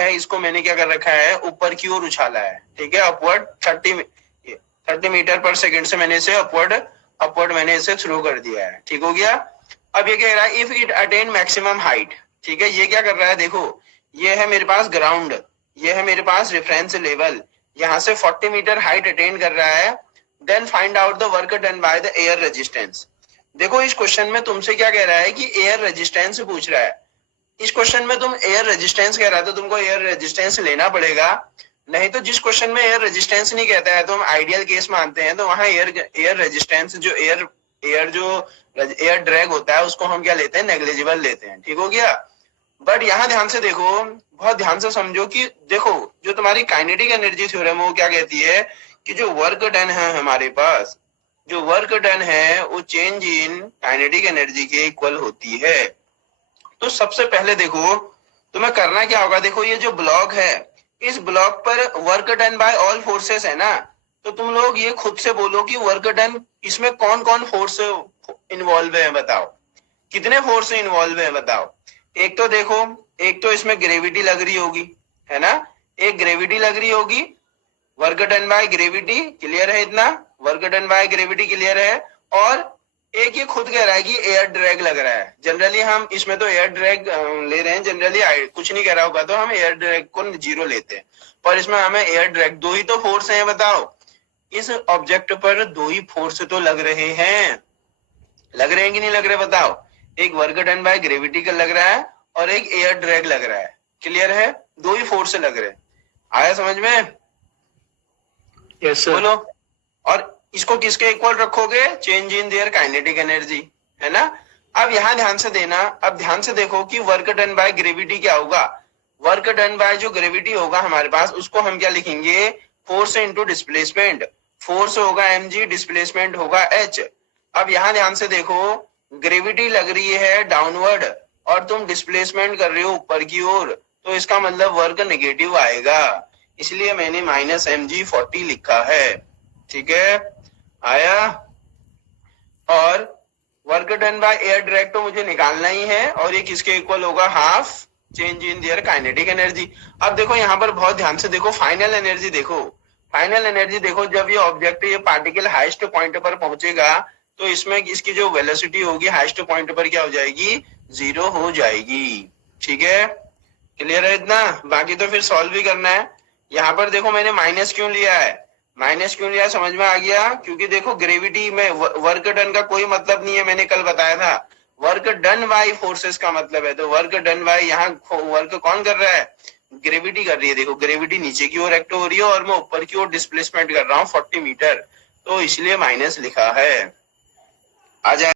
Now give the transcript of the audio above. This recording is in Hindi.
है इसको मैंने क्या कर रखा है, ऊपर की ओर उछाला है, ठीक है, अपवर्ड 30 मीटर पर सेकेंड से मैंने इसे अपवर्ड मैंने इसे थ्रो कर दिया है, ठीक हो गया। अब ये कह रहा है if it attain maximum height, ठीक है, ये क्या कर रहा है, देखो ये है मेरे पास ग्राउंड, ये है मेरे पास रेफरेंस लेवल, यहाँ से 40 मीटर हाइट अटेन कर रहा है, then find out the work done by the air resistance. देखो इस क्वेश्चन में तुमसे क्या कह रहा है कि एयर रेजिस्टेंस पूछ रहा है। इस क्वेश्चन में तुम एयर रेजिस्टेंस कह रहा है तो तुमको एयर रेजिस्टेंस लेना पड़ेगा, नहीं तो जिस क्वेश्चन में एयर रेजिस्टेंस नहीं कहता है तो हम आइडियल केस मानते हैं, तो वहां एयर रेजिस्टेंस जो एयर ड्रैग होता है उसको हम क्या लेते हैं, नेग्लिजिबल लेते हैं, ठीक हो गया। बट यहाँ ध्यान से देखो, बहुत ध्यान से समझो कि देखो जो तुम्हारी काइनेटिक एनर्जी थ्योरम वो क्या कहती है कि जो वर्क डन है हमारे पास, जो वर्क डन है वो चेंज इन काइनेटिक एनर्जी के इक्वल होती है। तो सबसे पहले देखो तुम्हें करना क्या होगा, देखो ये जो ब्लॉक है इस ब्लॉक पर work done bye all forces है ना, तो तुम लोग ये खुद से बोलो कि वर्क डन इसमें कौन कौन फोर्स इन्वॉल्व है, बताओ कितने फोर्स इन्वॉल्व है बताओ। एक तो देखो, एक तो इसमें ग्रेविटी लग रही होगी, है ना, एक ग्रेविटी लग रही होगी, work done by gravity, clear है इतना, work done by gravity clear है। और एक ये खुद कह रहा है कि एयर ड्रैग लग रहा है, जनरली हम इसमें तो एयर ड्रैग ले रहे हैं, जनरली कुछ नहीं कह रहा होगा तो हम एयर ड्रैग को 0 लेते हैं, पर इसमें हमें एयर ड्रैग, दो ही तो फोर्स हैं, बताओ इस ऑब्जेक्ट पर दो ही फोर्स तो लग रहे हैं, लग रहे हैं कि नहीं लग रहे बताओ, एक वर्क डन बाय ग्रेविटी का लग रहा है और एक एयर ड्रैग लग रहा है, क्लियर है, दो ही फोर्स लग रहे हैं, आया समझ में? Yes sir. बोलो। और इसको किसके इक्वल रखोगे, change in their kinetic energy, है ना। अब यहां ध्यान से देना, अब ध्यान से देखो कि वर्क डन बाय ग्रेविटी क्या होगा, वर्क डन बाय जो ग्रेविटी होगा हमारे पास उसको हम क्या लिखेंगे, फोर्स इनटू डिस्प्लेसमेंट, फोर्स होगा mg, डिस्प्लेसमेंट होगा h। अब यहां ध्यान से देखो ग्रेविटी लग रही है डाउनवर्ड और तुम डिस्प्लेसमेंट कर रहे हो ऊपर की ओर, तो इसका मतलब वर्क नेगेटिव आएगा, इसलिए मैंने -mg40 लिखा है, ठीक है, आया। और work done by air drag तो मुझे निकालना ही है, और ये किसके इक्वल होगा, half change in their kinetic energy. अब देखो यहाँ पर बहुत ध्यान से देखो फाइनल एनर्जी देखो, फाइनल एनर्जी देखो, जब ये ऑब्जेक्ट ये पार्टिकल हाईएस्ट पॉइंट पर पहुंचेगा तो इसमें इसकी जो वेलोसिटी होगी हाईएस्ट पॉइंट पर क्या हो जाएगी, 0 हो जाएगी, ठीक है, क्लियर है इतना। बाकी तो फिर सॉल्व भी करना है। यहाँ पर देखो मैंने माइनस क्यों लिया है, माइनस क्यों लिया समझ में आ गया, क्योंकि देखो ग्रेविटी में वर्क डन का कोई मतलब नहीं है, मैंने कल बताया था, वर्क डन बाय फोर्सेस का मतलब है, तो वर्क डन बाय यहाँ वर्क कौन कर रहा है, ग्रेविटी कर रही है, देखो ग्रेविटी नीचे की ओर एक्ट हो रही है और मैं ऊपर की ओर डिस्प्लेसमेंट कर रहा हूँ 40 मीटर, तो इसलिए माइनस लिखा है, आ जाए।